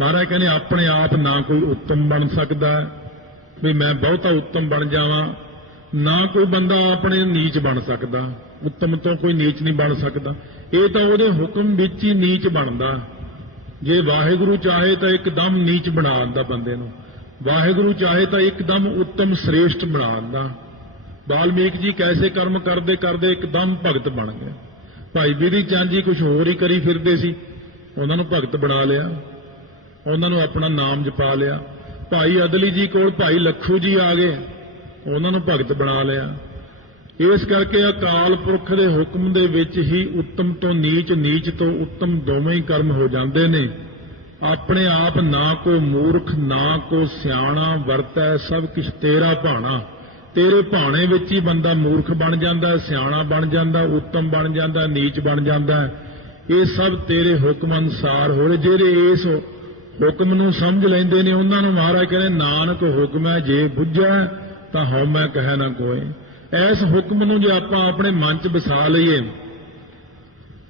महाराज कहने अपने आप ना कोई उत्तम बन सकता भी मैं बहुता उत्तम बन जावां, ना कोई बंदा अपने नीच बन सकता, उत्तम तो कोई नीच नहीं बन सकता। ये तो वो हुक्म विच ही नीच बनता। जे वाहिगुरु चाहे तो एकदम नीच बना दिंदा बंदे नूं, वाहिगुरु चाहे तो एकदम उत्तम श्रेष्ठ बना दिंदा। वाल्मीकि जी कैसे कर्म करते करते एकदम भगत बन गए। भाई बिधि चंद जी कुछ होर ही करी फिरदे सी, उन्हां नूं भगत बना लिया, उन्हां नूं अपना नाम जपा लिया। भाई अदली जी कोल भाई लखू जी आ गए, उन्हां नूं भगत बना लिया। इस करके अकाल पुरख दे हुक्म दे विच ही उत्तम तो नीच, नीच तो उत्तम दोवें ही कर्म हो जाते ने। अपने आप ना को मूर्ख ना को सियाणा वरतै, सब किछ तेरा भाणा। तेरे भाणे विच ही बंदा मूर्ख बन जाता, सियाणा बन जाता, उत्तम बन जाता, नीच बन जाता। ये सब तेरे हुक्म अनुसार हो रहे। जेरे इस हुक्म नूं समझ लैंदे ने उन्हां नूं महाराज कहने नानक हुक्म है जे बुझै तां हउमੈ कहै ना कोय। इस हुक्म नूं जे आपां अपने मन च वसा लईए,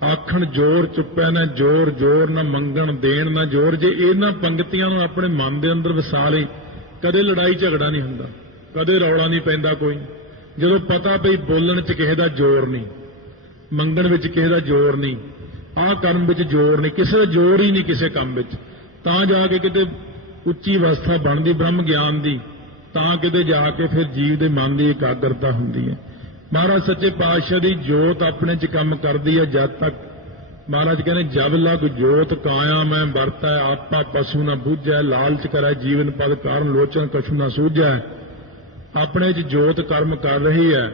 आखण जोर चुप्पै ना जोर, जोर ना मंगण देण ना जोर, जे इन्हां पंक्तियां नूं अपने मन दे अंदर वसा लई, कदे लड़ाई झगड़ा नहीं हुंदा, कदे रौला नहीं पैंदा कोई। जदों पता पई बोलण च किसे दा जोर नहीं, मंगण विच किसे दा जोर नहीं, आह कर्म विच जोर नहीं, किसे दा जोर ही नहीं किसे काम विच, तां जाके किते उच्ची अवस्था बनदी ब्रह्म ज्ञान दी, तां किते जाके फिर जीव दे मन दी एकाग्रता हुंदी है। महाराज सच्चे पातशाह दी जोत अपने च काम करदी है जद तक। महाराज कहने जब लग जोत काया मैं वरतै, आपा पशु न बूझै, लालच करै जीवन पद कारण लोचन कछु न सूझै। अपने च जोत कर्म कर रही है।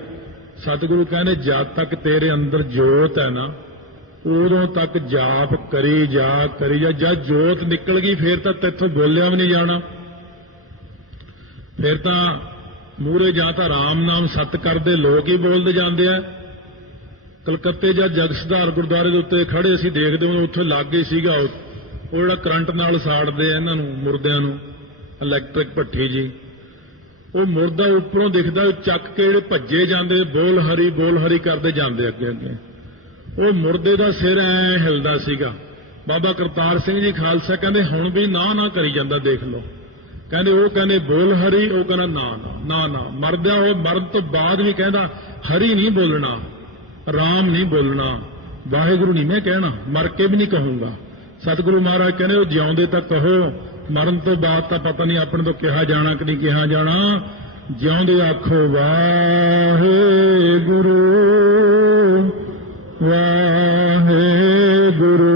सतगुरु कहने जब तक तेरे अंदर जोत है ना, उदों तक जाप करी जा करी जा। जब जोत निकल गई फिर तो तैथों बोलिया भी नहीं जाना, फिर तो मूहरे जां तां राम नाम सत करदे लोग ही बोलते जाते हैं। कलकत्ते ਜਾਂ जग सुधार गुरुद्वारे ਦੇ ਉੱਤੇ खड़े ਅਸੀਂ देखते ਹਾਂ, ਉੱਥੇ ਲਾਗੇ ਸੀਗਾ ਉਹ ਜਿਹੜਾ ਕਰੰਟ ਨਾਲ ਸਾੜਦੇ ਆ ਇਹਨਾਂ ਨੂੰ ਮੁਰਦਿਆਂ ਨੂੰ, ਇਲੈਕਟ੍ਰਿਕ ਭੱਠੀ ਜੀ, ਉਹ ਮੁਰਦਾ ਉੱਪਰੋਂ ਦਿਖਦਾ, ਚੱਕ ਕੇ ਜਿਹੜੇ ਭੱਜੇ ਜਾਂਦੇ ਬੋਲ ਹਰੀ ਕਰਦੇ ਜਾਂਦੇ ਅੱਗੇ ਅੱਗੇ। ਉਹ ਮੁਰਦੇ ਦਾ ਸਿਰ ਐ ਹਿਲਦਾ ਸੀਗਾ। ਬਾਬਾ ਕਰਤਾਰ ਸਿੰਘ ਜੀ ਖਾਲਸਾ ਕਹਿੰਦੇ ਹੁਣ ਵੀ ਨਾ ਕਰੀ ਜਾਂਦਾ, ਦੇਖ ਲਓ। ਕਹਿੰਦੇ ਉਹ ਕਹਿੰਦੇ ਬੋਲ ਹਰੀ, ਉਹ ਕਹਿੰਦਾ ਨਾ ਮਰਦਿਆ ਉਹ ਮਰਨ ਤੋਂ ਬਾਅਦ ਵੀ ਕਹਿੰਦਾ ਹਰੀ ਨਹੀਂ ਬੋਲਣਾ, राम नहीं बोलना, वाहिगुरु नहीं मैं कहना, मर के भी नहीं कहूंगा। सतगुरु महाराज कहने वो जिउंदे तक कहो, मरण तो बाद तो पता नहीं अपने तो कहा जाना कि नहीं कहा जाना। जिउंदे आखो वाहिगुरु वाहिगुरु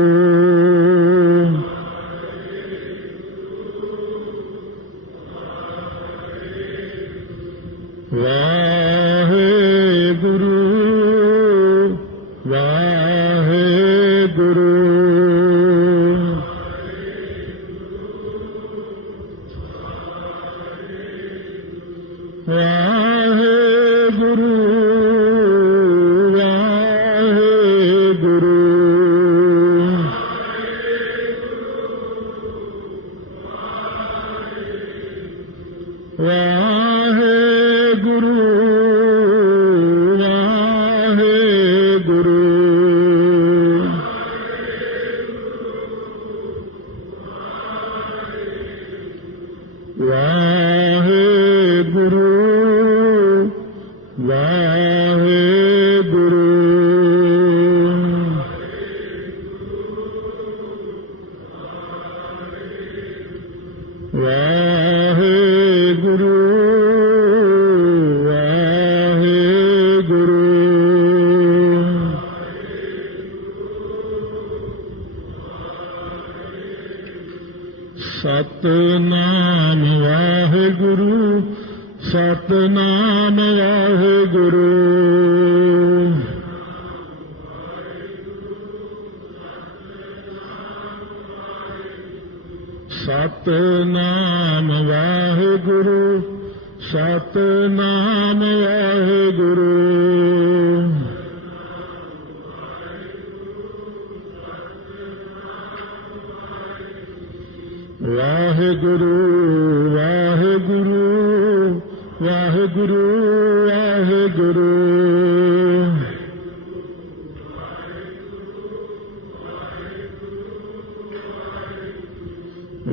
वाहिगुरु वाहिगुरु वाहिगुरु वाहिगुरु वाहिगुरु सतनाम वाहिगुरु सतनाम वाहिगुरु सतनाम वाहिगुरु सतनाम वाहिगुरु वाहिगुरु वाहिगुरु वाहिगुरु वाहिगुरु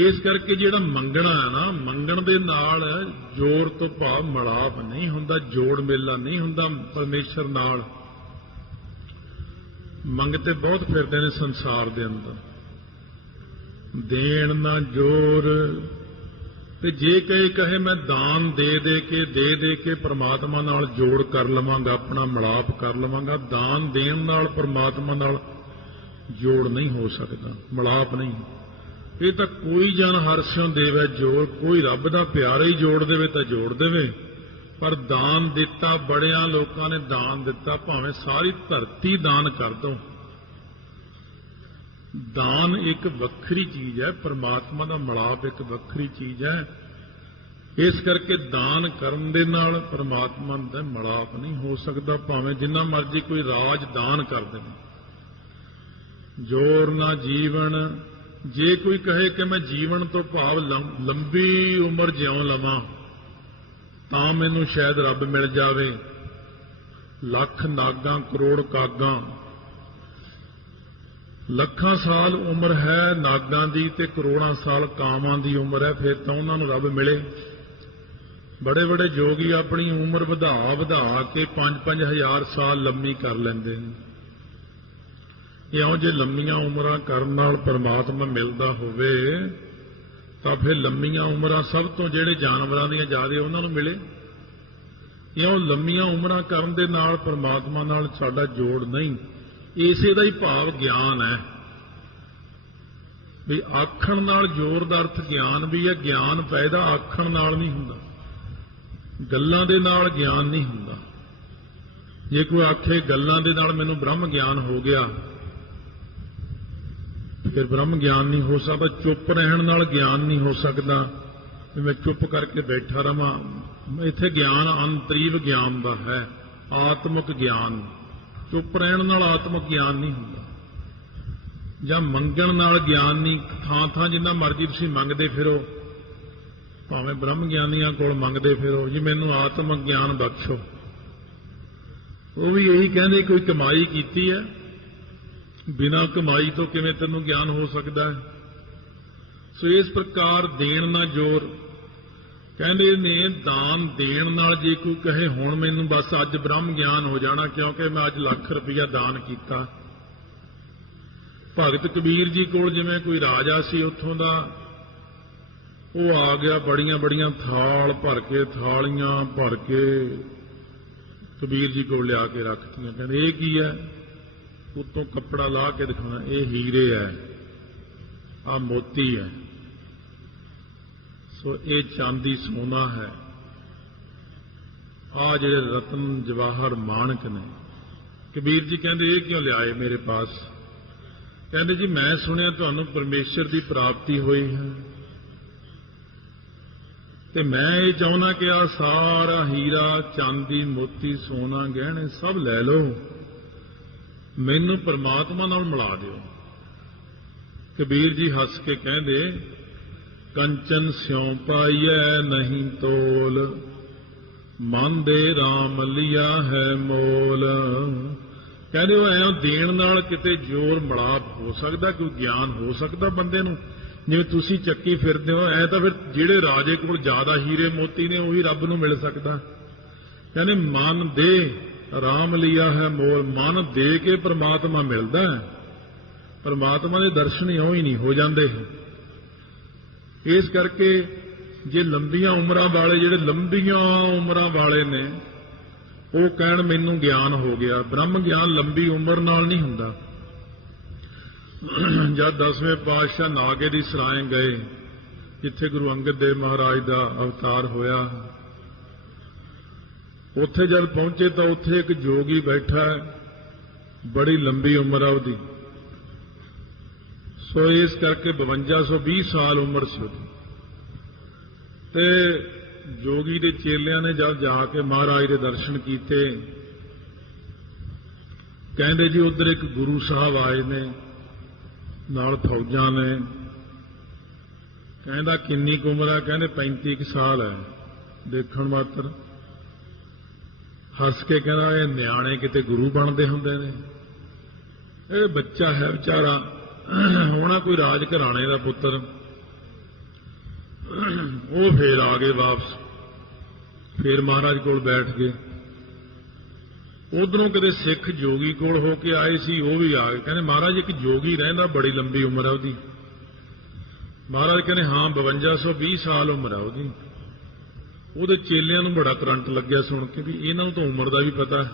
ਇਸ ਕਰਕੇ ਜਿਹੜਾ ਮੰਗਣਾ ਹੈ ਨਾ, ਮੰਗਣ ਦੇ ਨਾਲ ਜੋਰ ਤੋਂ ਭਾਵ ਮਿਲਾਪ ਨਹੀਂ ਹੁੰਦਾ, ਜੋੜ ਮੇਲਾ ਨਹੀਂ ਹੁੰਦਾ ਪਰਮੇਸ਼ਰ ਨਾਲ। ਮੰਗਤੇ ਬਹੁਤ ਫਿਰਦੇ ਨੇ ਸੰਸਾਰ ਦੇ ਅੰਦਰ, ਦੇਣ ਨਾ ਜੋਰ। ਤੇ ਜੇ ਕਹੇ ਮੈਂ ਦਾਨ ਦੇ ਕੇ ਪ੍ਰਮਾਤਮਾ ਨਾਲ ਜੋੜ ਕਰ ਲਵਾਂਗਾ, ਆਪਣਾ ਮਿਲਾਪ ਕਰ ਲਵਾਂਗਾ, ਦਾਨ ਦੇਣ ਨਾਲ ਪ੍ਰਮਾਤਮਾ ਨਾਲ ਜੋੜ ਨਹੀਂ ਹੋ ਸਕਦਾ, ਮਿਲਾਪ ਨਹੀਂ। ਇਹ ਤਾਂ ਕੋਈ ਜਨ ਹਰਸ਼ੋਂ ਦੇਵੇ ਜੋੜ, ਕੋਈ ਰੱਬ ਦਾ ਪਿਆਰਾ ਹੀ ਜੋੜ ਦੇਵੇ ਤਾਂ ਜੋੜ ਦੇਵੇ। ਪਰ ਦਾਨ ਦਿੱਤਾ, ਬੜਿਆਂ ਲੋਕਾਂ ਨੇ ਦਾਨ ਦਿੱਤਾ, ਭਾਵੇਂ ਸਾਰੀ ਧਰਤੀ ਦਾਨ ਕਰ ਦੋ। ਦਾਨ ਇੱਕ ਵੱਖਰੀ ਚੀਜ਼ ਹੈ, ਪਰਮਾਤਮਾ ਦਾ ਮਿਲਾਪ ਇੱਕ ਵੱਖਰੀ ਚੀਜ਼ ਹੈ। ਇਸ ਕਰਕੇ ਦਾਨ ਕਰਨ ਦੇ ਨਾਲ ਪਰਮਾਤਮਾ ਦਾ ਮਿਲਾਪ ਨਹੀਂ ਹੋ ਸਕਦਾ, ਭਾਵੇਂ ਜਿੰਨਾ ਮਰਜ਼ੀ ਕੋਈ ਰਾਜ ਦਾਨ ਕਰ ਦੇਵੇ। ਜੋਰ ਨਾ ਜੀਵਨ। ਜੇ ਕੋਈ ਕਹੇ ਕਿ ਮੈਂ ਜੀਵਨ ਤੋਂ ਭਾਵ ਲੰਬੀ ਉਮਰ ਜਿਉਂ ਲਵਾਂ ਤਾਂ ਮੈਨੂੰ ਸ਼ਾਇਦ ਰੱਬ ਮਿਲ ਜਾਵੇ, ਲੱਖ ਨਾਗਾਂ ਕਰੋੜ ਕਾਗਾਂ, ਲੱਖਾਂ ਸਾਲ ਉਮਰ ਹੈ ਨਾਗਾਂ ਦੀ ਤੇ ਕਰੋੜਾਂ ਸਾਲ ਕਾਵਾਂ ਦੀ ਉਮਰ ਹੈ, ਫਿਰ ਤਾਂ ਉਹਨਾਂ ਨੂੰ ਰੱਬ ਮਿਲੇ। ਬੜੇ ਬੜੇ ਜੋਗੀ ਆਪਣੀ ਉਮਰ ਵਧਾ ਕੇ 5-5 ਹਜ਼ਾਰ ਸਾਲ ਲੰਮੀ ਕਰ ਲੈਂਦੇ ਨੇ। ਇਉਂ ਜੇ ਲੰਮੀਆਂ ਉਮਰਾਂ ਕਰਨ ਨਾਲ ਪਰਮਾਤਮਾ ਮਿਲਦਾ ਹੋਵੇ ਤਾਂ ਫਿਰ ਲੰਮੀਆਂ ਉਮਰਾਂ ਸਭ ਤੋਂ ਜਿਹੜੇ ਜਾਨਵਰਾਂ ਦੀਆਂ ਜ਼ਿਆਦਾ ਉਹਨਾਂ ਨੂੰ ਮਿਲੇ। ਇਉਂ ਲੰਮੀਆਂ ਉਮਰਾਂ ਕਰਨ ਦੇ ਨਾਲ ਪਰਮਾਤਮਾ ਨਾਲ ਸਾਡਾ ਜੋੜ ਨਹੀਂ। ਇਸੇ ਦਾ ਹੀ ਭਾਵ ਗਿਆਨ ਹੈ ਵੀ ਆਖਣ ਨਾਲ ਜੋਰ ਦਾ ਅਰਥ ਗਿਆਨ ਵੀ ਹੈ। ਗਿਆਨ ਪੈਦਾ ਆਖਣ ਨਾਲ ਨਹੀਂ ਹੁੰਦਾ, ਗੱਲਾਂ ਦੇ ਨਾਲ ਗਿਆਨ ਨਹੀਂ ਹੁੰਦਾ। ਜੇ ਕੋਈ ਆਖੇ ਗੱਲਾਂ ਦੇ ਨਾਲ ਮੈਨੂੰ ਬ੍ਰਹਮ ਗਿਆਨ ਹੋ ਗਿਆ, ਫਿਰ ਬ੍ਰਹਮ ਗਿਆਨ ਨਹੀਂ ਹੋ ਸਕਦਾ। ਚੁੱਪ ਰਹਿਣ ਨਾਲ ਗਿਆਨ ਨਹੀਂ ਹੋ ਸਕਦਾ ਵੀ ਮੈਂ ਚੁੱਪ ਕਰਕੇ ਬੈਠਾ ਰਵਾਂ। ਇੱਥੇ ਗਿਆਨ ਅੰਤਰੀਵ ਗਿਆਨ ਦਾ ਹੈ, ਆਤਮਿਕ ਗਿਆਨ। ਚੁੱਪ ਰਹਿਣ ਨਾਲ ਆਤਮਿਕ ਗਿਆਨ ਨਹੀਂ ਹੁੰਦਾ, ਜਾਂ ਮੰਗਣ ਨਾਲ ਗਿਆਨ ਨਹੀਂ। ਥਾਂ ਜਿੰਨਾ ਮਰਜ਼ੀ ਤੁਸੀਂ ਮੰਗਦੇ ਫਿਰੋ, ਭਾਵੇਂ ਬ੍ਰਹਮ ਗਿਆਨੀਆਂ ਕੋਲ ਮੰਗਦੇ ਫਿਰੋ ਜੀ ਮੈਨੂੰ ਆਤਮਿਕ ਗਿਆਨ ਬਖਸ਼ੋ, ਉਹ ਵੀ ਇਹੀ ਕਹਿੰਦੇ ਕੋਈ ਕਮਾਈ ਕੀਤੀ ਹੈ, ਬਿਨਾਂ ਕਮਾਈ ਤੋਂ ਕਿਵੇਂ ਤੈਨੂੰ ਗਿਆਨ ਹੋ ਸਕਦਾ ਹੈ। ਸੋ ਇਸ ਪ੍ਰਕਾਰ ਦੇਣ ਨਾ ਜੋਰ। ਕਹਿੰਦੇ ਨੇ ਦਾਨ ਦੇਣ ਨਾਲ ਜੇ ਕੋਈ ਕਹੇ ਹੁਣ ਮੈਨੂੰ ਬਸ ਅੱਜ ਬ੍ਰਹਮ ਗਿਆਨ ਹੋ ਜਾਣਾ ਕਿਉਂਕਿ ਮੈਂ ਅੱਜ ਲੱਖ ਰੁਪਈਆ ਦਾਨ ਕੀਤਾ। ਭਗਤ ਕਬੀਰ ਜੀ ਕੋਲ ਜਿਵੇਂ ਕੋਈ ਰਾਜਾ ਸੀ ਉੱਥੋਂ ਦਾ, ਉਹ ਆ ਗਿਆ, ਬੜੀਆਂ ਬੜੀਆਂ ਥਾਲ ਭਰ ਕੇ, ਥਾਲੀਆਂ ਭਰ ਕੇ ਕਬੀਰ ਜੀ ਕੋਲ ਲਿਆ ਕੇ ਰੱਖਤੀਆਂ। ਕਹਿੰਦੇ ਇਹ ਕੀ ਹੈ? ਉੱਤੋਂ ਕੱਪੜਾ ਲਾ ਕੇ ਦਿਖਾਉਣਾ, ਇਹ ਹੀਰੇ ਹੈ, ਆਹ ਮੋਤੀ ਹੈ, ਸੋ ਇਹ ਚਾਂਦੀ ਸੋਨਾ ਹੈ, ਆਹ ਜਿਹੜੇ ਰਤਨ ਜਵਾਹਰ ਮਾਣਕ ਨੇ। ਕਬੀਰ ਜੀ ਕਹਿੰਦੇ ਇਹ ਕਿਉਂ ਲਿਆਏ ਮੇਰੇ ਪਾਸ? ਕਹਿੰਦੇ ਜੀ ਮੈਂ ਸੁਣਿਆ ਤੁਹਾਨੂੰ ਪਰਮੇਸ਼ਰ ਦੀ ਪ੍ਰਾਪਤੀ ਹੋਈ ਹੈ ਤੇ ਮੈਂ ਇਹ ਚਾਹੁੰਦਾ ਕਿ ਆਹ ਸਾਰਾ ਹੀਰਾ ਚਾਂਦੀ ਮੋਤੀ ਸੋਨਾ ਗਹਿਣੇ ਸਭ ਲੈ ਲਓ, ਮੈਨੂੰ ਪਰਮਾਤਮਾ ਨਾਲ ਮਿਲਾ ਦਿਓ। ਕਬੀਰ ਜੀ ਹੱਸ ਕੇ ਕਹਿੰਦੇ ਕੰਚਨ ਸਿਉ ਪਾਈਐ ਨਹੀਂ ਤੋਲ, ਮਨ ਦੇ RAM ਲਿਆ ਹੈ ਮੋਲ। ਕਹਿੰਦੇ ਉਹ ਐਂ ਦੇਣ ਨਾਲ ਕਿਤੇ ਜੋਰ ਮਿਲਾਪ ਹੋ ਸਕਦਾ, ਕੋਈ ਗਿਆਨ ਹੋ ਸਕਦਾ ਬੰਦੇ ਨੂੰ? ਜਿਵੇਂ ਤੁਸੀਂ ਚੱਕੀ ਫਿਰਦੇ ਹੋ ਐ ਤਾਂ ਫਿਰ ਜਿਹੜੇ ਰਾਜੇ ਕੋਲ ਜ਼ਿਆਦਾ ਹੀਰੇ ਮੋਤੀ ਨੇ ਉਹੀ ਰੱਬ ਨੂੰ ਮਿਲ ਸਕਦਾ। ਕਹਿੰਦੇ ਮਨ ਦੇ RAM ਲਿਆ ਹੈ ਮੋਲ, ਮਨ ਦੇ ਕੇ ਪ੍ਰਮਾਤਮਾ ਮਿਲਦਾ। ਪ੍ਰਮਾਤਮਾ ਦੇ ਦਰਸ਼ਨ ਇਉਂ ਹੀ ਨਹੀਂ ਹੋ ਜਾਂਦੇ। ਇਸ ਕਰਕੇ ਜੇ ਲੰਬੀਆਂ ਉਮਰਾਂ ਵਾਲੇ, ਜਿਹੜੇ ਲੰਬੀਆਂ ਉਮਰਾਂ ਵਾਲੇ ਨੇ, ਉਹ ਕਹਿਣ ਮੈਨੂੰ ਗਿਆਨ ਹੋ ਗਿਆ। ਬ੍ਰਹਮ ਗਿਆਨ ਲੰਬੀ ਉਮਰ ਨਾਲ ਨਹੀਂ ਹੁੰਦਾ। ਜਦ 10ਵੇਂ ਪਾਤਸ਼ਾਹ ਨਾਗੇ ਦੀ ਸਰਾਏ ਗਏ, ਜਿੱਥੇ ਗੁਰੂ ਅੰਗਦ ਦੇਵ ਮਹਾਰਾਜ ਦਾ ਅਵਤਾਰ ਹੋਇਆ, ਉੱਥੇ ਜਦ ਪਹੁੰਚੇ ਤਾਂ ਉੱਥੇ ਇੱਕ ਜੋਗੀ ਬੈਠਾ ਹੈ, ਬੜੀ ਲੰਬੀ ਉਮਰ ਆ ਉਹਦੀ। ਸੋ ਇਸ ਕਰਕੇ 5220 ਸਾਲ ਉਮਰ ਸੀ ਉਹਦੀ। ਤੇ ਜੋਗੀ ਦੇ ਚੇਲਿਆਂ ਨੇ ਜਦ ਜਾ ਕੇ ਮਹਾਰਾਜ ਦੇ ਦਰਸ਼ਨ ਕੀਤੇ, ਕਹਿੰਦੇ ਜੀ ਉੱਧਰ ਇੱਕ ਗੁਰੂ ਸਾਹਿਬ ਆਏ ਨੇ, ਨਾਲ ਫੌਜਾਂ ਨੇ। ਕਹਿੰਦਾ ਕਿੰਨੀ ਕੁ ਉਮਰ ਆ? ਕਹਿੰਦੇ 35 ਕੁ ਸਾਲ ਹੈ ਦੇਖਣ ਮਾਤਰ। ਹੱਸ ਕੇ ਕਹਿੰਦਾ ਇਹ ਨਿਆਣੇ ਕਿਤੇ ਗੁਰੂ ਬਣਦੇ ਹੁੰਦੇ ਨੇ, ਇਹ ਬੱਚਾ ਹੈ ਵਿਚਾਰਾ, ਹੋਣਾ ਕੋਈ ਰਾਜ ਘਰਾਣੇ ਦਾ ਪੁੱਤਰ, वो फिर आ गए वापस, फिर महाराज कोल बैठ गए। उधरों किते सिख जोगी कोल हो के आए सी, वो भी आ गए। कहने महाराज एक जोगी रहिंदा, बड़ी लंबी उम्र है उसदी। महाराज कहने हाँ 5220 साल उम्र है उसदी। ਉਹਦੇ ਚੇਲਿਆਂ ਨੂੰ ਬੜਾ ਕਰੰਟ ਲੱਗਿਆ ਸੁਣ ਕੇ ਵੀ ਇਹਨਾਂ ਨੂੰ ਤਾਂ ਉਮਰ ਦਾ ਵੀ ਪਤਾ ਹੈ।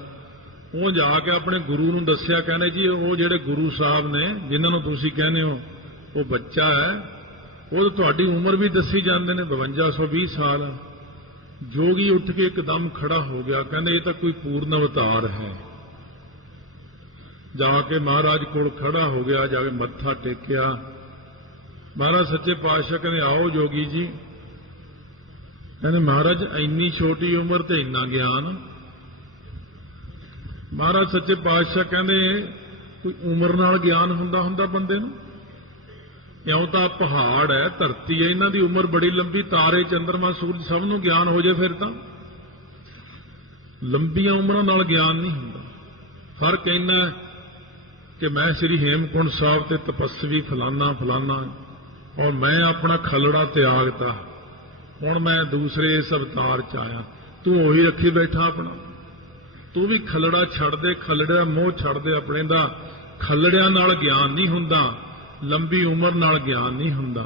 ਉਹ ਜਾ ਕੇ ਆਪਣੇ ਗੁਰੂ ਨੂੰ ਦੱਸਿਆ, ਕਹਿੰਦੇ ਜੀ ਉਹ ਜਿਹੜੇ ਗੁਰੂ ਸਾਹਿਬ ਨੇ ਜਿਨ੍ਹਾਂ ਨੂੰ ਤੁਸੀਂ ਕਹਿੰਦੇ ਹੋ ਉਹ ਬੱਚਾ ਹੈ, ਉਹ ਤੁਹਾਡੀ ਉਮਰ ਵੀ ਦੱਸੀ ਜਾਂਦੇ ਨੇ 5220 ਸਾਲ। ਜੋਗੀ ਉੱਠ ਕੇ ਇੱਕਦਮ ਖੜਾ ਹੋ ਗਿਆ, ਕਹਿੰਦੇ ਇਹ ਤਾਂ ਕੋਈ ਪੂਰਨ ਅਵਤਾਰ ਹੈ। ਜਾ ਕੇ ਮਹਾਰਾਜ ਕੋਲ ਖੜਾ ਹੋ ਗਿਆ, ਜਾ ਕੇ ਮੱਥਾ ਟੇਕਿਆ। ਮਹਾਰਾਜ ਸੱਚੇ ਪਾਤਸ਼ਾਹ ਕਹਿੰਦੇ ਆਓ ਜੋਗੀ ਜੀ। ਕਹਿੰਦੇ ਮਹਾਰਾਜ ਇੰਨੀ ਛੋਟੀ ਉਮਰ ਤੇ ਇੰਨਾ ਗਿਆਨ। ਮਹਾਰਾਜ ਸੱਚੇ ਪਾਤਸ਼ਾਹ ਕਹਿੰਦੇ ਕੋਈ ਉਮਰ ਨਾਲ ਗਿਆਨ ਹੁੰਦਾ ਬੰਦੇ ਨੂੰ? ਇਉਂ ਤਾਂ ਪਹਾੜ ਹੈ, ਧਰਤੀ ਹੈ, ਇਹਨਾਂ ਦੀ ਉਮਰ ਬੜੀ ਲੰਬੀ, ਤਾਰੇ ਚੰਦਰਮਾ ਸੂਰਜ ਸਭ ਨੂੰ ਗਿਆਨ ਹੋ ਜਾਏ ਫਿਰ ਤਾਂ। ਲੰਬੀਆਂ ਉਮਰਾਂ ਨਾਲ ਗਿਆਨ ਨਹੀਂ ਹੁੰਦਾ। ਫਰਕ ਇੰਨਾ ਕਿ ਮੈਂ ਸ੍ਰੀ ਹੇਮਕੁੰਟ ਸਾਹਿਬ ਤੇ ਤਪੱਸਵੀ ਫਲਾਨਾ ਔਰ ਮੈਂ ਆਪਣਾ ਖਲੜਾ ਤਿਆਗਤਾ, ਹੁਣ ਮੈਂ ਦੂਸਰੇ ਇਸ ਅਵਤਾਰ ਚ ਆਇਆ। ਤੂੰ ਉਹੀ ਰੱਖੀ ਬੈਠਾ ਆਪਣਾ। ਤੂੰ ਵੀ ਖਲੜਾ ਛੱਡ ਦੇ, ਖਲੜਾ ਮੋਹ ਛੱਡ ਦੇ ਆਪਣੇ ਦਾ। ਖਲੜਿਆਂ ਨਾਲ ਗਿਆਨ ਨਹੀਂ ਹੁੰਦਾ, ਲੰਬੀ ਉਮਰ ਨਾਲ ਗਿਆਨ ਨਹੀਂ ਹੁੰਦਾ।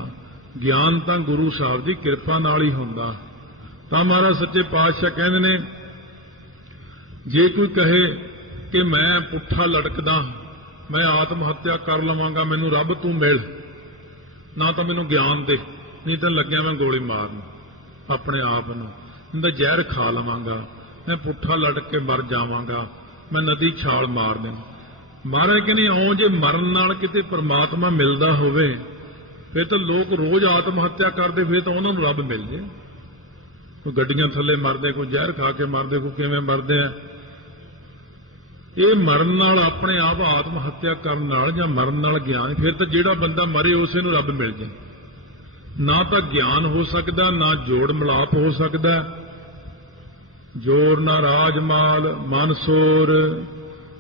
ਗਿਆਨ ਤਾਂ ਗੁਰੂ ਸਾਹਿਬ ਦੀ ਕਿਰਪਾ ਨਾਲ ਹੀ ਹੁੰਦਾ। ਤਾਂ ਮਹਾਰਾਜ ਸੱਚੇ ਪਾਤਸ਼ਾਹ ਕਹਿੰਦੇ ਨੇ ਜੇ ਕੋਈ ਕਹੇ ਕਿ ਮੈਂ ਪੁੱਠਾ ਲਟਕਦਾ, ਮੈਂ ਆਤਮ ਹੱਤਿਆ ਕਰ ਲਵਾਂਗਾ, ਮੈਨੂੰ ਰੱਬ ਤੂੰ ਮਿਲ, ਨਾ ਤਾਂ ਮੈਨੂੰ ਗਿਆਨ ਦੇ, ਨਹੀਂ ਤਾਂ ਲੱਗਿਆ ਮੈਂ ਗੋਲੀ ਮਾਰਨ ਆਪਣੇ ਆਪ ਨੂੰ, ਇਹਦਾ ਜ਼ਹਿਰ ਖਾ ਲਵਾਂਗਾ, ਮੈਂ ਪੁੱਠਾ ਲਟਕ ਕੇ ਮਰ ਜਾਵਾਂਗਾ, ਮੈਂ ਨਦੀ ਛਾਲ ਮਾਰ ਦੇਵਾਂ। ਮਹਾਰਾਜ ਕਹਿੰਦੇ ਆਉਂ ਜੇ ਮਰਨ ਨਾਲ ਕਿਤੇ ਪਰਮਾਤਮਾ ਮਿਲਦਾ ਹੋਵੇ ਫਿਰ ਤਾਂ ਲੋਕ ਰੋਜ਼ ਆਤਮ ਹੱਤਿਆ ਕਰਦੇ, ਫਿਰ ਤਾਂ ਉਹਨਾਂ ਨੂੰ ਰੱਬ ਮਿਲ ਜੇ। ਕੋਈ ਗੱਡੀਆਂ ਥੱਲੇ ਮਰਦੇ, ਕੋਈ ਜ਼ਹਿਰ ਖਾ ਕੇ ਮਰਦੇ, ਕੋਈ ਕਿਵੇਂ ਮਰਦੇ ਆ। ਇਹ ਮਰਨ ਨਾਲ ਆਪਣੇ ਆਪ ਆਤਮ ਹੱਤਿਆ ਕਰਨ ਨਾਲ ਜਾਂ ਮਰਨ ਨਾਲ ਗਿਆਨ, ਫਿਰ ਤਾਂ ਜਿਹੜਾ ਬੰਦਾ ਮਰੇ ਉਸੇ ਨੂੰ ਰੱਬ ਮਿਲ ਜੇ। ਨਾ ਤਾਂ ਗਿਆਨ ਹੋ ਸਕਦਾ, ਨਾ ਜੋੜ ਮਿਲਾਪ ਹੋ ਸਕਦਾ। ਜੋਰ ਨਾ ਰਾਜਮਾਲ ਮਨ ਸੋਰ।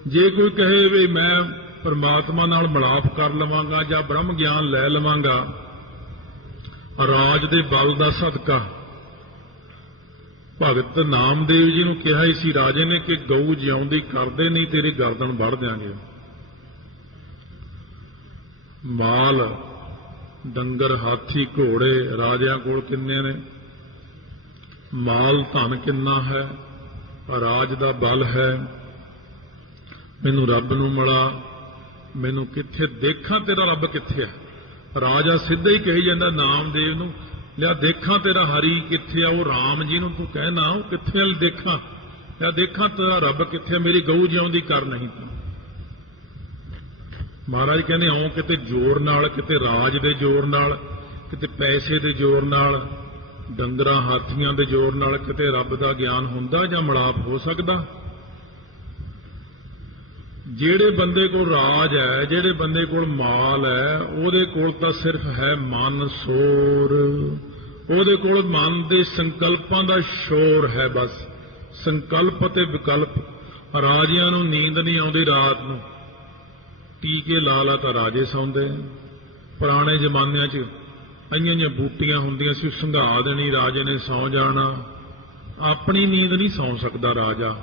ਜੇ ਕੋਈ ਕਹੇ ਵੀ ਮੈਂ ਪਰਮਾਤਮਾ ਨਾਲ ਮਿਲਾਪ ਕਰ ਲਵਾਂਗਾ ਜਾਂ ਬ੍ਰਹਮ ਗਿਆਨ ਲੈ ਲਵਾਂਗਾ ਰਾਜ ਦੇ ਬਲ ਦਾ ਸਦਕਾ, ਭਗਤ ਨਾਮਦੇਵ ਜੀ ਨੂੰ ਕਿਹਾ ਹੀ ਸੀ ਰਾਜੇ ਨੇ ਕਿ ਗਊ ਜਿਉਂਦੀ ਕਰਦੇ ਨਹੀਂ ਤੇਰੀ ਗਰਦਨ ਵੱਢ ਦਿਆਂਗੇ। ਮਾਲ ਡੰਗਰ ਹਾਥੀ ਘੋੜੇ ਰਾਜਿਆਂ ਕੋਲ ਕਿੰਨੇ ਨੇ, ਮਾਲ ਧਨ ਕਿੰਨਾ ਹੈ, ਰਾਜ ਦਾ ਬਲ ਹੈ। ਮੈਨੂੰ ਰੱਬ ਨੂੰ ਮਿਲਾ, ਮੈਨੂੰ ਕਿੱਥੇ ਦੇਖਾਂ ਤੇਰਾ ਰੱਬ ਕਿੱਥੇ ਹੈ। ਰਾਜਾ ਸਿੱਧਾ ਹੀ ਕਹੀ ਜਾਂਦਾ ਨਾਮਦੇਵ ਨੂੰ, ਲਿਆ ਦੇਖਾਂ ਤੇਰਾ ਹਰੀ ਕਿੱਥੇ ਆ। ਉਹ ਰਾਮ ਜੀ ਨੂੰ ਤੂੰ ਕਹਿਣਾ ਉਹ ਕਿੱਥੇ ਵਾਲ ਦੇਖਾਂ, ਲਿਆ ਦੇਖਾਂ ਤੇਰਾ ਰੱਬ ਕਿੱਥੇ, ਮੇਰੀ ਗਊ ਜਿਉਂਦੀ ਕਰ ਨਹੀਂ ਤੂੰ। ਮਹਾਰਾਜ ਕਹਿੰਦੇ ਆਉਂ ਕਿਤੇ ਜ਼ੋਰ ਨਾਲ, ਕਿਤੇ ਰਾਜ ਦੇ ਜ਼ੋਰ ਨਾਲ, ਕਿਤੇ ਪੈਸੇ ਦੇ ਜ਼ੋਰ ਨਾਲ, ਡੰਗਰਾਂ ਹਾਥੀਆਂ ਦੇ ਜ਼ੋਰ ਨਾਲ ਕਿਤੇ ਰੱਬ ਦਾ ਗਿਆਨ ਹੁੰਦਾ ਜਾਂ ਮਿਲਾਪ ਹੋ ਸਕਦਾ। ਜਿਹੜੇ ਬੰਦੇ ਕੋਲ ਰਾਜ ਹੈ, ਜਿਹੜੇ ਬੰਦੇ ਕੋਲ ਮਾਲ ਹੈ, ਉਹਦੇ ਕੋਲ ਤਾਂ ਸਿਰਫ ਹੈ ਮਨ ਸੋਰ। ਉਹਦੇ ਕੋਲ ਮਨ ਦੇ ਸੰਕਲਪਾਂ ਦਾ ਸ਼ੋਰ ਹੈ ਬਸ, ਸੰਕਲਪ ਅਤੇ ਵਿਕਲਪ। ਰਾਜਿਆਂ ਨੂੰ ਨੀਂਦ ਨਹੀਂ ਆਉਂਦੀ ਰਾਤ ਨੂੰ, ਟੀਕੇ ਲਾ ਲਾ ਤਾਂ ਰਾਜੇ ਸੌਂਦੇ। ਪੁਰਾਣੇ ਜ਼ਮਾਨਿਆਂ 'ਚ ਇੰਨੀਆਂ ਬੂਟੀਆਂ ਹੁੰਦੀਆਂ ਸੀ, ਸੰਘਾ ਦੇਣੀ, ਰਾਜੇ ਨੇ ਸੌਂ ਜਾਣਾ। ਆਪਣੀ ਨੀਂਦ ਨਹੀਂ ਸੌਂ ਸਕਦਾ ਰਾਜਾ,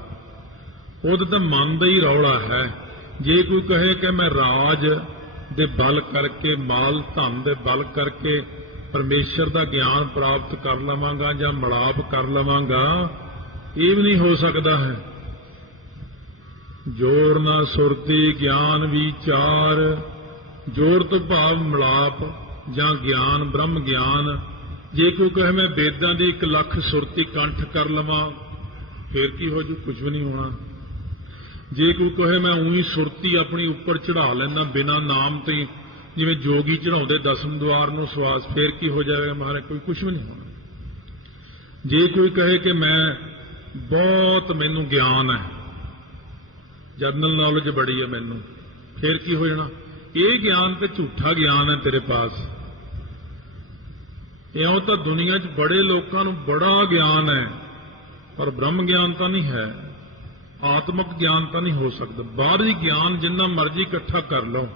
ਉਹਦਾ ਤਾਂ ਮਨ ਦਾ ਹੀ ਰੌਲਾ ਹੈ। ਜੇ ਕੋਈ ਕਹੇ ਕਿ ਮੈਂ ਰਾਜ ਦੇ ਬਲ ਕਰਕੇ, ਮਾਲ ਧਨ ਦੇ ਬਲ ਕਰਕੇ ਪਰਮੇਸ਼ਰ ਦਾ ਗਿਆਨ ਪ੍ਰਾਪਤ ਕਰ ਲਵਾਂਗਾ ਜਾਂ ਮਿਲਾਪ ਕਰ ਲਵਾਂਗਾ, ਇਹ ਵੀ ਨਹੀਂ ਹੋ ਸਕਦਾ ਹੈ। ਜੋਰ ਨਾ ਸੁਰਤੀ ਗਿਆਨ ਵਿਚਾਰ। ਜੋਰ ਤੋਂ ਭਾਵ ਮਿਲਾਪ ਜਾਂ ਗਿਆਨ, ਬ੍ਰਹਮ ਗਿਆਨ। ਜੇ ਕੋਈ ਕਹੇ ਮੈਂ ਵੇਦਾਂ ਦੀ 1 ਲੱਖ ਸੁਰਤੀ ਕੰਠ ਕਰ ਲਵਾਂ, ਫੇਰ ਕੀ ਹੋ ਜੂ? ਕੁਝ ਵੀ ਨਹੀਂ ਹੋਣਾ। ਜੇ ਕੋਈ ਕਹੇ ਮੈਂ ਉਹੀ ਸੁਰਤੀ ਆਪਣੀ ਉੱਪਰ ਚੜਾ ਲੈਂਦਾ ਬਿਨਾਂ ਨਾਮ ਤੋਂ, ਜਿਵੇਂ ਜੋਗੀ ਚੜਾਉਂਦੇ 10ਵੇਂ ਦੁਆਰ ਨੂੰ ਸਵਾਸ, ਫੇਰ ਕੀ ਹੋ ਜਾਵੇਗਾ ਮਹਾਰਾਜ? ਕੋਈ ਕੁਝ ਵੀ ਨਹੀਂ ਹੋਣਾ। ਜੇ ਕੋਈ ਕਹੇ ਕਿ ਮੈਂ ਬਹੁਤ ਮੈਨੂੰ ਗਿਆਨ ਹੈ, ਜਨਰਲ ਨੌਲੇਜ ਬੜੀ ਹੈ ਮੈਨੂੰ, ਫੇਰ ਕੀ ਹੋ ਜਾਣਾ? ਇਹ ਗਿਆਨ ਤੇ ਝੂਠਾ ਗਿਆਨ ਹੈ ਤੇਰੇ ਪਾਸ। ਇਉਂ ਤਾਂ ਦੁਨੀਆ 'ਚ ਬੜੇ ਲੋਕਾਂ ਨੂੰ ਬੜਾ ਗਿਆਨ ਹੈ, ਪਰ ਬ੍ਰਹਮ ਗਿਆਨ ਤਾਂ ਨਹੀਂ ਹੈ, ਆਤਮਿਕ ਗਿਆਨ ਤਾਂ ਨਹੀਂ ਹੋ ਸਕਦਾ। ਬਾਹਰੀ ਗਿਆਨ ਜਿੰਨਾ ਮਰਜ਼ੀ ਇਕੱਠਾ ਕਰ ਲਓ,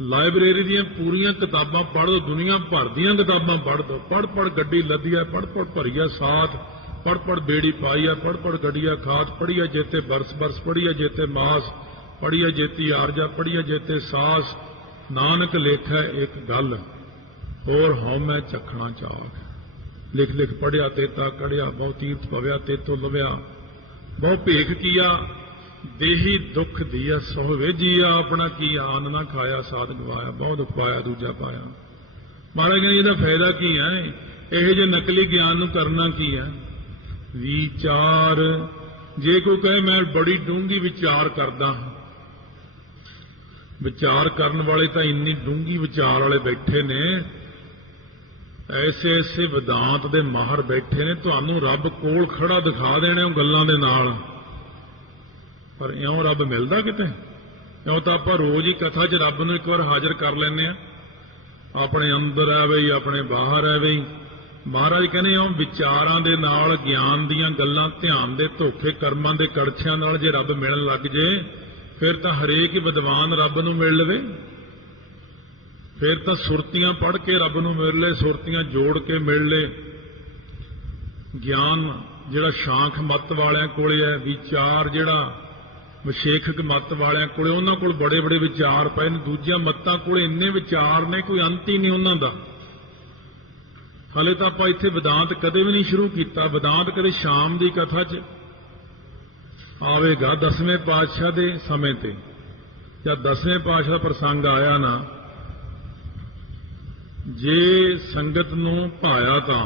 ਲਾਇਬ੍ਰੇਰੀ ਦੀਆਂ ਪੂਰੀਆਂ ਕਿਤਾਬਾਂ ਪੜ੍ਹ ਦੋ, ਦੁਨੀਆ ਭਰ ਦੀਆਂ ਕਿਤਾਬਾਂ ਪੜ੍ਹ ਦੋ, ਪੜ੍ਹ ਪੜ੍ਹ ਗੱਡੀ ਲੱਦੀ ਹੈ, ਪੜ੍ਹ ਪੜ੍ਹ ਭਰੀਆ ਸਾਥ, ਪੜ੍ਹ ਪੜ੍ਹ ਬੇੜੀ ਪਾਈ ਹੈ, ਪੜ੍ਹ ਪੜ੍ਹ ਗੱਡੀਆ ਖਾਤ, ਪੜ੍ਹੀਆ ਜੇਤੇ ਬਰਸ ਬਰਸ, ਪੜ੍ਹੀਆ ਜੇਤੇ ਮਾਸ, ਪੜ੍ਹੀਆ ਜੇਤੀ ਆਰਜਾ, ਪੜ੍ਹੀਆ ਜੇਤੇ ਸਾਸ, ਨਾਨਕ ਲੇਖੈ ਇੱਕ ਗੱਲ, ਹੋਰ ਹਉਮੈ ਚੱਖਣਾ ਚਾਖ। ਲਿਖ ਲਿਖ ਪੜ੍ਹਿਆ ਤੇਤਾ ਕੜਿਆ, ਬਹੁ ਤੀਰਥ ਪਵਿਆ ਤੇਤੋਂ ਲਵਿਆ, ਬਹੁ ਭੇਖ ਕੀਆ ਦੇਹੀ ਦੁੱਖ ਦੀਆ, ਸੋ ਵੇਜੀਆ ਆਪਣਾ ਕੀ ਆਨ ਨਾ ਖਾਇਆ, ਸਾਧ ਗਵਾਇਆ, ਬਹੁਤ ਦੁੱਖ ਪਾਇਆ ਦੂਜਾ ਪਾਇਆ। ਮਹਾਰਾਜ ਕਹਿੰਦੇ ਇਹਦਾ ਫਾਇਦਾ ਕੀ ਹੈ, ਇਹੋ ਜਿਹੇ ਨਕਲੀ ਗਿਆਨ ਨੂੰ ਕਰਨਾ ਕੀ ਹੈ? ਵਿਚਾਰ। ਜੇ ਕੋਈ ਕਹੇ ਮੈਂ ਬੜੀ ਡੂੰਘੀ ਵਿਚਾਰ ਕਰਦਾ ਹਾਂ, ਵਿਚਾਰ ਕਰਨ ਵਾਲੇ ਤਾਂ ਇੰਨੀ ਡੂੰਘੀ ਵਿਚਾਰ ਵਾਲੇ ਬੈਠੇ ਨੇ, ਐਸੇ ਐਸੇ ਵਿਦਾਂਤ ਦੇ ਮਾਹਰ ਬੈਠੇ ਨੇ, ਤੁਹਾਨੂੰ ਰੱਬ ਕੋਲ ਖੜਾ ਦਿਖਾ ਦੇਣੇ ਉਹ ਗੱਲਾਂ ਦੇ ਨਾਲ। ਪਰ ਇਉਂ ਰੱਬ ਮਿਲਦਾ ਕਿਤੇ? ਇਉਂ ਤਾਂ ਆਪਾਂ ਰੋਜ਼ ਹੀ ਕਥਾ 'ਚ ਰੱਬ ਨੂੰ ਇੱਕ ਵਾਰ ਹਾਜ਼ਰ ਕਰ ਲੈਂਦੇ ਹਾਂ, ਆਪਣੇ ਅੰਦਰ ਹੈ ਬਈ, ਆਪਣੇ ਬਾਹਰ ਹੈ ਬਈ। ਮਹਾਰਾਜ ਕਹਿੰਦੇ ਇਉਂ ਵਿਚਾਰਾਂ ਦੇ ਨਾਲ, ਗਿਆਨ ਦੀਆਂ ਗੱਲਾਂ, ਧਿਆਨ ਦੇ ਧੋਖੇ, ਕਰਮਾਂ ਦੇ ਕੜਛਿਆਂ ਨਾਲ ਜੇ ਰੱਬ ਮਿਲਣ ਲੱਗ ਜੇ, ਫਿਰ ਤਾਂ ਹਰੇਕ ਹੀ ਵਿਦਵਾਨ ਰੱਬ ਨੂੰ ਮਿਲ ਲਵੇ। ਫਿਰ ਤਾਂ ਸੁਰਤੀਆਂ ਪੜ੍ਹ ਕੇ ਰੱਬ ਨੂੰ ਮਿਲ ਲੈ, ਸੁਰਤੀਆਂ ਜੋੜ ਕੇ ਮਿਲ ਲੈ। ਗਿਆਨ ਜਿਹੜਾ ਸ਼ਾਂਖ ਮੱਤ ਵਾਲਿਆਂ ਕੋਲੇ ਹੈ, ਵਿਚਾਰ ਜਿਹੜਾ ਵਿਸ਼ੇਖਕ ਮੱਤ ਵਾਲਿਆਂ ਕੋਲੇ, ਉਹਨਾਂ ਕੋਲ ਬੜੇ ਬੜੇ ਵਿਚਾਰ ਪਏ ਨੇ। ਦੂਜੀਆਂ ਮੱਤਾਂ ਕੋਲੇ ਇੰਨੇ ਵਿਚਾਰ ਨੇ, ਕੋਈ ਅੰਤ ਹੀ ਨਹੀਂ ਉਹਨਾਂ ਦਾ। ਹਾਲੇ ਤਾਂ ਆਪਾਂ ਇੱਥੇ ਵਿਦਾਂਤ ਕਦੇ ਵੀ ਨਹੀਂ ਸ਼ੁਰੂ ਕੀਤਾ। ਵਿਦਾਂਤ ਕਦੇ ਸ਼ਾਮ ਦੀ ਕਥਾ 'ਚ ਆਵੇਗਾ 10ਵੇਂ ਪਾਤਸ਼ਾਹ ਦੇ ਸਮੇਂ ਤੇ, ਜਦ 10ਵੇਂ ਪਾਤਸ਼ਾਹ ਦਾ ਪ੍ਰਸੰਗ ਆਇਆ ਨਾ, ਜੇ ਸੰਗਤ ਨੂੰ ਭਾਇਆ ਤਾਂ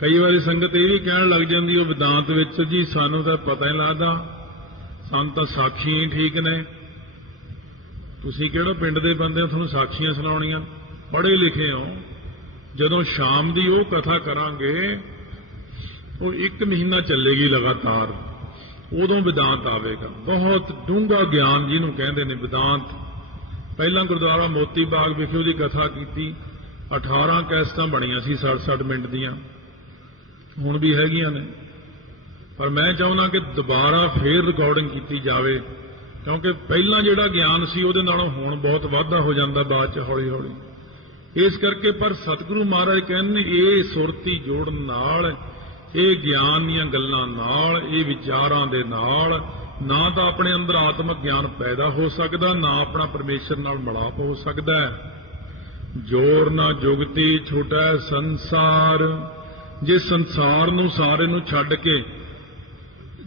ਕਈ ਵਾਰੀ ਸੰਗਤ ਇਹ ਵੀ ਕਹਿਣ ਲੱਗ ਜਾਂਦੀ ਉਹ ਵਿਦਾਂਤ ਵਿੱਚ, ਜੀ ਸਾਨੂੰ ਤਾਂ ਪਤਾ ਹੀ ਲੱਗਦਾ, ਸਾਨੂੰ ਤਾਂ ਸਾਖੀਆਂ ਹੀ ਠੀਕ ਨੇ। ਤੁਸੀਂ ਕਿਹੜਾ ਪਿੰਡ ਦੇ ਬੰਦੇ ਹੋ, ਤੁਹਾਨੂੰ ਸਾਖੀਆਂ ਸੁਣਾਉਣੀਆਂ? ਪੜ੍ਹੇ ਲਿਖੇ ਹੋ। ਜਦੋਂ ਸ਼ਾਮ ਦੀ ਉਹ ਕਥਾ ਕਰਾਂਗੇ, ਉਹ 1 ਮਹੀਨਾ ਚੱਲੇਗੀ ਲਗਾਤਾਰ, ਉਦੋਂ ਵਿਦਾਂਤ ਆਵੇਗਾ। ਬਹੁਤ ਡੂੰਘਾ ਗਿਆਨ ਜਿਹਨੂੰ ਕਹਿੰਦੇ ਨੇ ਵਿਦਾਂਤ। ਪਹਿਲਾਂ ਗੁਰਦੁਆਰਾ ਮੋਤੀ ਬਾਗ ਵਿਖੇ ਉਹਦੀ ਕਥਾ ਕੀਤੀ, 18 ਕੈਸਟਾਂ ਬਣੀਆਂ ਸੀ 60-60 ਮਿੰਟ ਦੀਆਂ, ਹੁਣ ਵੀ ਹੈਗੀਆਂ ਨੇ। ਪਰ ਮੈਂ ਚਾਹੁੰਦਾ ਕਿ ਦੁਬਾਰਾ ਫੇਰ ਰਿਕਾਰਡਿੰਗ ਕੀਤੀ ਜਾਵੇ, ਕਿਉਂਕਿ ਪਹਿਲਾਂ ਜਿਹੜਾ ਗਿਆਨ ਸੀ ਉਹਦੇ ਨਾਲੋਂ ਹੁਣ ਬਹੁਤ ਵਾਧਾ ਹੋ ਜਾਂਦਾ ਬਾਅਦ 'ਚ ਹੌਲੀ ਹੌਲੀ। ਇਸ ਕਰਕੇ ਪਰ ਸਤਿਗੁਰੂ ਮਹਾਰਾਜ ਕਹਿੰਦੇ ਇਹ ਸੁਰਤੀ ਜੋੜਨ ਨਾਲ, ਇਹ ਗਿਆਨ ਦੀਆਂ ਗੱਲਾਂ ਨਾਲ, ਇਹ ਵਿਚਾਰਾਂ ਦੇ ਨਾਲ ਨਾ ਤਾਂ ਆਪਣੇ ਅੰਦਰ ਆਤਮਿਕ ਗਿਆਨ ਪੈਦਾ ਹੋ ਸਕਦਾ, ਨਾ ਆਪਣਾ ਪਰਮੇਸ਼ਰ ਨਾਲ ਮਿਲਾਪ ਹੋ ਸਕਦਾ। ਜੋਰ ਨਾ ਜੁਗਤੀ ਛੋਟਾ ਸੰਸਾਰ। ਜੇ ਸੰਸਾਰ ਨੂੰ ਸਾਰੇ ਨੂੰ ਛੱਡ ਕੇ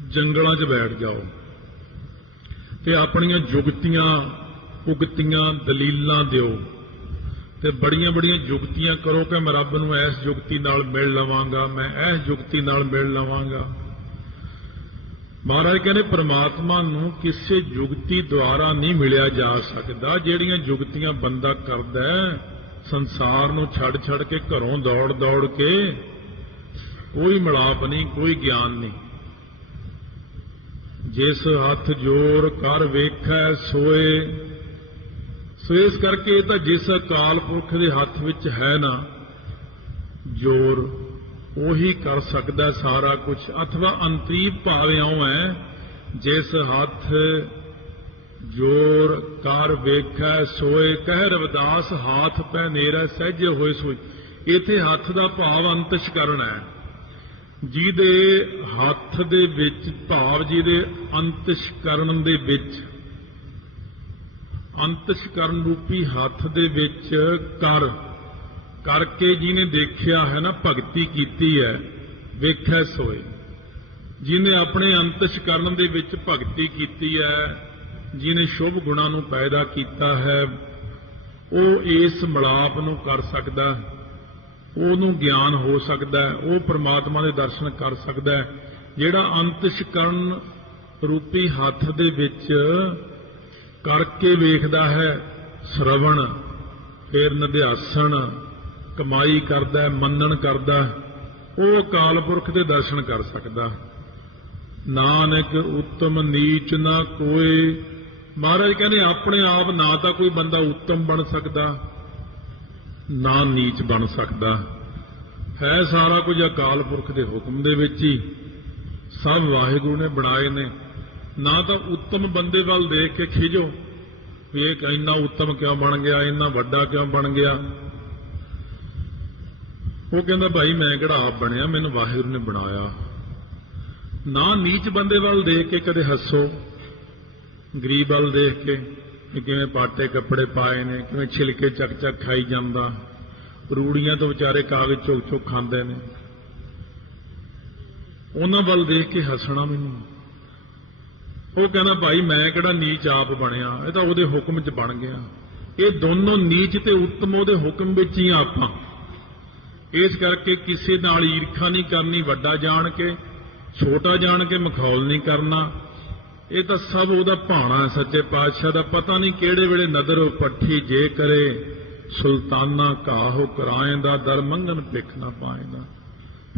ਜੰਗਲਾਂ 'ਚ ਬੈਠ ਜਾਓ ਤੇ ਆਪਣੀਆਂ ਜੁਗਤੀਆਂ ਉਗਤੀਆਂ ਦਲੀਲਾਂ ਦਿਓ ਤੇ ਬੜੀਆਂ ਬੜੀਆਂ ਜੁਗਤੀਆਂ ਕਰੋ ਕਿ ਮੈਂ ਰੱਬ ਨੂੰ ਇਸ ਜੁਗਤੀ ਨਾਲ ਮਿਲ ਲਵਾਂਗਾ, ਮੈਂ ਇਸ ਜੁਗਤੀ ਨਾਲ ਮਿਲ ਲਵਾਂਗਾ। ਮਹਾਰਾਜ ਕਹਿੰਦੇ ਪ੍ਰਮਾਤਮਾ ਨੂੰ ਕਿਸੇ ਜੁਗਤੀ ਦੁਆਰਾ ਨਹੀਂ ਮਿਲਿਆ ਜਾ ਸਕਦਾ। ਜਿਹੜੀਆਂ ਜੁਗਤੀਆਂ ਬੰਦਾ ਕਰਦਾ ਸੰਸਾਰ ਨੂੰ ਛੱਡ ਛੱਡ ਕੇ, ਘਰੋਂ ਦੌੜ ਦੌੜ ਕੇ, ਕੋਈ ਮਿਲਾਪ ਨਹੀਂ, ਕੋਈ ਗਿਆਨ ਨਹੀਂ। ਜਿਸ ਹੱਥ ਜੋਰ ਕਰ ਵੇਖੈ ਸੋਏ। ਸੋ ਇਸ ਕਰਕੇ ਇਹ ਤਾਂ ਜਿਸ ਅਕਾਲ ਪੁਰਖ ਦੇ ਹੱਥ ਵਿੱਚ ਹੈ ਨਾ ਜੋਰ, ਉਹੀ ਕਰ ਸਕਦਾ ਸਾਰਾ ਕੁਝ। ਅਥਵਾ ਅੰਤਰੀਵ ਭਾਵ ਇਉਂ ਹੈ, ਜਿਸ ਹੱਥ ਜੋਰ ਕਰ ਵੇਖੈ ਸੋਏ। ਕਹਿ ਰਵਿਦਾਸ ਹਾਥ ਪੈ ਨੇਰਾ ਸਹਿਜੇ ਹੋਏ ਸੋਈ। ਇੱਥੇ ਹੱਥ ਦਾ ਭਾਵ ਅੰਤਸ਼ਕਰਨ ਹੈ, ਜਿਹਦੇ ਹੱਥ ਦੇ ਵਿੱਚ ਭਾਵ, ਜਿਹਦੇ ਅੰਤਸ਼ਕਰਨ ਦੇ ਵਿੱਚ, ਅੰਤਸ਼ਕਰਨ ਰੂਪੀ ਹੱਥ ਦੇ ਵਿੱਚ ਕਰ ਕਰਕੇ ਜਿਹਨੇ ਦੇਖਿਆ ਹੈ ਨਾ, ਭਗਤੀ ਕੀਤੀ ਹੈ, ਵੇਖੈ ਸੋਏ। ਜਿਹਨੇ ਆਪਣੇ ਅੰਤਸ਼ਕਰਨ ਦੇ ਵਿੱਚ ਭਗਤੀ ਕੀਤੀ ਹੈ, ਜਿਹਨੇ ਸ਼ੁਭ ਗੁਣਾਂ ਨੂੰ ਪੈਦਾ ਕੀਤਾ ਹੈ, ਉਹ ਇਸ ਮਿਲਾਪ ਨੂੰ ਕਰ ਸਕਦਾ, ਉਹਨੂੰ ਗਿਆਨ ਹੋ ਸਕਦਾ, ਉਹ ਪ੍ਰਮਾਤਮਾ ਦੇ ਦਰਸ਼ਨ ਕਰ ਸਕਦਾ। ਜਿਹੜਾ ਅੰਤਸ਼ਕਰਨ ਰੂਪੀ ਹੱਥ ਦੇ ਵਿੱਚ ਕਰਕੇ ਵੇਖਦਾ ਹੈ, ਸ਼ਰਵਣ, ਫਿਰ ਨਿਧਿਆਸਣ, ਕਮਾਈ ਕਰਦਾ, ਮੰਨਣ ਕਰਦਾ, ਉਹ ਅਕਾਲ ਪੁਰਖ ਦੇ ਦਰਸ਼ਨ ਕਰ ਸਕਦਾ। ਨਾਨਕ ਉੱਤਮ ਨੀਚ ਨਾ ਕੋਏ। ਮਹਾਰਾਜ ਕਹਿੰਦੇ ਆਪਣੇ ਆਪ ਨਾ ਤਾਂ ਕੋਈ ਬੰਦਾ ਉੱਤਮ ਬਣ ਸਕਦਾ, ਨਾ ਨੀਚ ਬਣ ਸਕਦਾ। ਹੈ ਸਾਰਾ ਕੁਝ ਅਕਾਲ ਪੁਰਖ ਦੇ ਹੁਕਮ ਦੇ ਵਿੱਚ ਹੀ ਸਭ ਵਾਹਿਗੁਰੂ ਨੇ ਬਣਾਏ ਨੇ। ਨਾ ਤਾਂ ਉੱਤਮ ਬੰਦੇ ਵੱਲ ਦੇਖ ਕੇ ਖਿਜੋ, ਵੀ ਇਹ ਇੰਨਾ ਉੱਤਮ ਕਿਉਂ ਬਣ ਗਿਆ, ਇੰਨਾ ਵੱਡਾ ਕਿਉਂ ਬਣ ਗਿਆ। ਉਹ ਕਹਿੰਦਾ ਭਾਈ ਮੈਂ ਕਿਹੜਾ ਆਪ ਬਣਿਆ, ਮੈਨੂੰ ਵਾਹਿਗੁਰੂ ਨੇ ਬਣਾਇਆ। ਨਾ ਨੀਚ ਬੰਦੇ ਵੱਲ ਦੇਖ ਕੇ ਕਦੇ ਹੱਸੋ, ਗਰੀਬ ਵੱਲ ਦੇਖ ਕੇ ਕਿਵੇਂ ਪਾਟੇ ਕੱਪੜੇ ਪਾਏ ਨੇ, ਕਿਵੇਂ ਛਿਲਕੇ ਚੱਕ ਚੱਕ ਖਾਈ ਜਾਂਦਾ, ਰੂੜੀਆਂ ਤੋਂ ਵਿਚਾਰੇ ਕਾਗਜ਼ ਚੁੱਕ ਚੁੱਕ ਖਾਂਦੇ ਨੇ, ਉਹਨਾਂ ਵੱਲ ਦੇਖ ਕੇ ਹੱਸਣਾ ਮੈਨੂੰ। ਉਹ ਕਹਿੰਦਾ ਭਾਈ ਮੈਂ ਕਿਹੜਾ ਨੀਚ ਆਪ ਬਣਿਆ, ਇਹ ਤਾਂ ਉਹਦੇ ਹੁਕਮ 'ਚ ਬਣ ਗਿਆ। ਇਹ ਦੋਨੋਂ ਨੀਚ ਤੇ ਉੱਤਮ ਉਹਦੇ ਹੁਕਮ ਵਿੱਚ ਹੀ ਆਪਾਂ। ਇਸ ਕਰਕੇ ਕਿਸੇ ਨਾਲ ਈਰਖਾ ਨਹੀਂ ਕਰਨੀ, ਵੱਡਾ ਜਾਣ ਕੇ ਛੋਟਾ ਜਾਣ ਕੇ ਮਖੌਲ ਨਹੀਂ ਕਰਨਾ। ਇਹ ਤਾਂ ਸਭ ਉਹਦਾ ਭਾਣਾ ਹੈ ਸੱਚੇ ਪਾਤਸ਼ਾਹ ਦਾ। ਪਤਾ ਨਹੀਂ ਕਿਹੜੇ ਵੇਲੇ ਨਦਰ ਪੱਠੀ ਜੇ ਕਰੇ, ਸੁਲਤਾਨਾ ਕਾਹੋ ਕਰਾਏਂਦਾ, ਦਰ ਮੰਗਣ ਭਿਖ ਨਾ ਪਾਏਂਦਾ।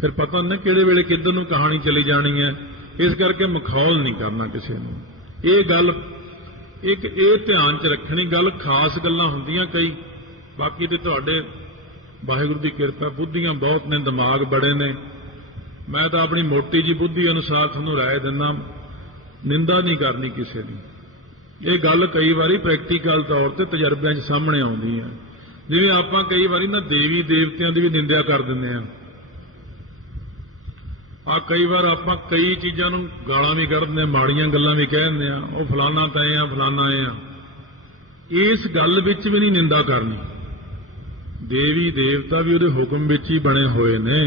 ਫਿਰ ਪਤਾ ਨਹੀਂ ਕਿਹੜੇ ਵੇਲੇ ਕਿੱਧਰ ਨੂੰ ਕਹਾਣੀ ਚਲੀ ਜਾਣੀ ਹੈ। ਇਸ ਕਰਕੇ ਮਖੌਲ ਨਹੀਂ ਕਰਨਾ ਕਿਸੇ ਨੂੰ। ਇਹ ਗੱਲ ਇੱਕ ਇਹ ਧਿਆਨ 'ਚ ਰੱਖਣੀ, ਗੱਲ ਖਾਸ ਗੱਲਾਂ ਹੁੰਦੀਆਂ ਕਈ, ਬਾਕੀ ਤੇ ਤੁਹਾਡੇ ਵਾਹਿਗੁਰੂ ਦੀ ਕਿਰਪਾ, ਬੁੱਧੀਆਂ ਬਹੁਤ ਨੇ, ਦਿਮਾਗ ਬੜੇ ਨੇ। ਮੈਂ ਤਾਂ ਆਪਣੀ ਮੋਟੀ ਜੀ ਬੁੱਧੀ ਅਨੁਸਾਰ ਤੁਹਾਨੂੰ ਰਾਏ ਦਿੰਦਾ, ਨਿੰਦਾ ਨਹੀਂ ਕਰਨੀ ਕਿਸੇ ਦੀ। ਇਹ ਗੱਲ ਕਈ ਵਾਰੀ ਪ੍ਰੈਕਟੀਕਲ ਤੌਰ ਤੇ ਤਜਰਬਿਆਂ 'ਚ ਸਾਹਮਣੇ ਆਉਂਦੀ ਹੈ। ਜਿਵੇਂ ਆਪਾਂ ਕਈ ਵਾਰੀ ਨਾ ਦੇਵੀ ਦੇਵਤਿਆਂ ਦੀ ਵੀ ਨਿੰਦਿਆ ਕਰ ਦਿੰਦੇ ਹਾਂ। ਕਈ ਵਾਰ ਆਪਾਂ ਕਈ ਚੀਜ਼ਾਂ ਨੂੰ ਗਾਲਾਂ ਵੀ ਕੱਢ ਦਿੰਦੇ ਹਾਂ, ਮਾੜੀਆਂ ਗੱਲਾਂ ਵੀ ਕਹਿ ਦਿੰਦੇ ਹਾਂ, ਉਹ ਫਲਾਨਾ ਤਾਂ ਇਹ ਆ, ਫਲਾਨਾ ਇਹ ਆ। ਇਸ ਗੱਲ ਵਿੱਚ ਵੀ ਨਹੀਂ ਨਿੰਦਾ ਕਰਨੀ। ਦੇਵੀ ਦੇਵਤਾ ਵੀ ਉਹਦੇ ਹੁਕਮ ਵਿੱਚ ਹੀ ਬਣੇ ਹੋਏ ਨੇ।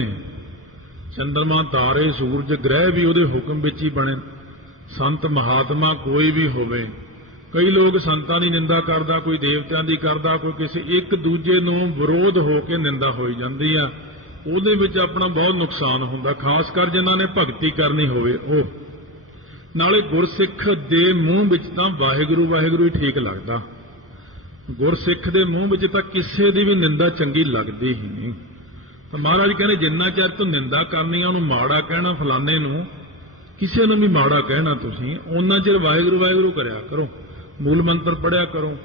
ਚੰਦਰਮਾ, ਤਾਰੇ, ਸੂਰਜ, ਗ੍ਰਹਿ ਵੀ ਉਹਦੇ ਹੁਕਮ ਵਿੱਚ ਹੀ ਬਣੇ। ਸੰਤ ਮਹਾਤਮਾ ਕੋਈ ਵੀ ਹੋਵੇ, ਕਈ ਲੋਕ ਸੰਤਾਂ ਦੀ ਨਿੰਦਾ ਕਰਦਾ, ਕੋਈ ਦੇਵਤਿਆਂ ਦੀ ਕਰਦਾ, ਕੋਈ ਕਿਸੇ, ਇੱਕ ਦੂਜੇ ਨੂੰ ਵਿਰੋਧ ਹੋ ਕੇ ਨਿੰਦਾ ਹੋਈ ਜਾਂਦੀ ਆ। ਉਹਦੇ ਵਿੱਚ ਆਪਣਾ ਬਹੁਤ ਨੁਕਸਾਨ ਹੁੰਦਾ, ਖਾਸ ਕਰ ਜਿਨ੍ਹਾਂ ਨੇ ਭਗਤੀ ਕਰਨੀ ਹੋਵੇ ਉਹ। ਨਾਲੇ ਗੁਰਸਿੱਖ ਦੇ ਮੂੰਹ ਵਿੱਚ ਤਾਂ ਵਾਹਿਗੁਰੂ ਵਾਹਿਗੁਰੂ ਹੀ ਠੀਕ ਲੱਗਦਾ। ਗੁਰਸਿੱਖ ਦੇ ਮੂੰਹ ਵਿੱਚ ਤਾਂ ਕਿਸੇ ਦੀ ਵੀ ਨਿੰਦਾ ਚੰਗੀ ਲੱਗਦੀ ਹੀ ਨਹੀਂ। ਤਾਂ ਮਹਾਰਾਜ ਕਹਿੰਦੇ ਜਿੰਨਾ ਚਿਰ ਤੂੰ ਨਿੰਦਾ ਕਰਨੀ ਆ, ਉਹਨੂੰ ਮਾੜਾ ਕਹਿਣਾ, ਫਲਾਣੇ ਨੂੰ ਕਿਸੇ ਨੂੰ ਵੀ ਮਾੜਾ ਕਹਿਣਾ ਤੁਸੀਂ, ਉਹਨਾਂ ਚਿਰ ਵਾਹਿਗੁਰੂ ਵਾਹਿਗੁਰੂ ਕਰਿਆ ਕਰੋ, ਮੂਲ ਮੰਤਰ ਪੜਿਆ ਕਰੋ।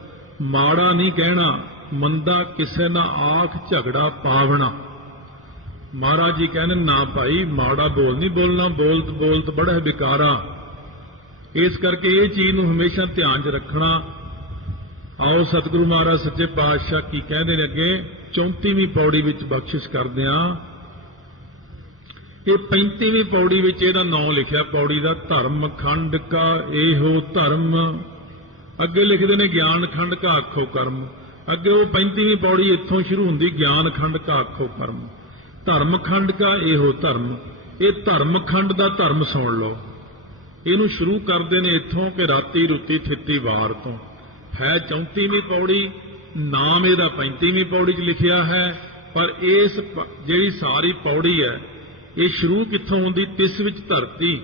ਮਾੜਾ ਨਹੀਂ ਕਹਿਣਾ, ਮੰਦਾ ਕਿਸੇ ਨਾਲ ਆਖ ਝਗੜਾ ਪਾਵਣਾ। ਮਹਾਰਾਜ ਜੀ ਕਹਿੰਦੇ ਨਾ ਭਾਈ ਮਾੜਾ ਬੋਲ ਨਹੀਂ ਬੋਲਣਾ, ਬੋਲਤ ਬੋਲਤ ਬੜਾ ਵਿਕਾਰਾ। ਇਸ ਕਰਕੇ ਇਹ ਚੀਜ਼ ਨੂੰ ਹਮੇਸ਼ਾ ਧਿਆਨ 'ਚ ਰੱਖਣਾ। ਆਓ ਸਤਿਗੁਰੂ ਮਹਾਰਾਜ ਸੱਚੇ ਪਾਤਸ਼ਾਹ ਕੀ ਕਹਿੰਦੇ ਨੇ ਅੱਗੇ 34ਵੀਂ ਪੌੜੀ ਵਿੱਚ ਬਖਸ਼ਿਸ਼ ਕਰਦੇ ਆ। ਇਹ 35ਵੀਂ ਪੌੜੀ ਵਿੱਚ ਇਹਦਾ ਨਾਮ ਲਿਖਿਆ ਪੌੜੀ ਦਾ, ਧਰਮ ਖੰਡ ਕਾ ਇਹੋ ਧਰਮ। ਅੱਗੇ ਲਿਖਦੇ ਨੇ ਗਿਆਨ ਖੰਡ ਕਾ ਆਖੋ ਕਰਮ। ਅੱਗੇ ਉਹ 35ਵੀਂ ਪੌੜੀ ਇੱਥੋਂ ਸ਼ੁਰੂ ਹੁੰਦੀ, ਗਿਆਨ ਖੰਡ ਕਾ ਆਖੋ ਕਰਮ। ਧਰਮ ਖੰਡ ਕਾ ਇਹੋ ਧਰਮ। ਇਹ ਧਰਮ ਖੰਡ ਦਾ ਧਰਮ ਸੁਣ ਲਓ। ਇਹਨੂੰ ਸ਼ੁਰੂ ਕਰਦੇ ਨੇ ਇੱਥੋਂ ਕਿ ਰਾਤੀ ਰੁੱਤੀ ਥਿੱਤੀ ਵਾਰ ਤੋਂ। ਹੈ 34ਵੀਂ ਪੌੜੀ, ਨਾਮ ਇਹਦਾ 35ਵੀਂ ਪੌੜੀ 'ਚ ਲਿਖਿਆ ਹੈ। ਪਰ ਇਸ ਜਿਹੜੀ ਸਾਰੀ ਪੌੜੀ ਹੈ ਇਹ ਸ਼ੁਰੂ ਕਿੱਥੋਂ ਹੁੰਦੀ? ਤਿਸ ਵਿੱਚ ਧਰਤੀ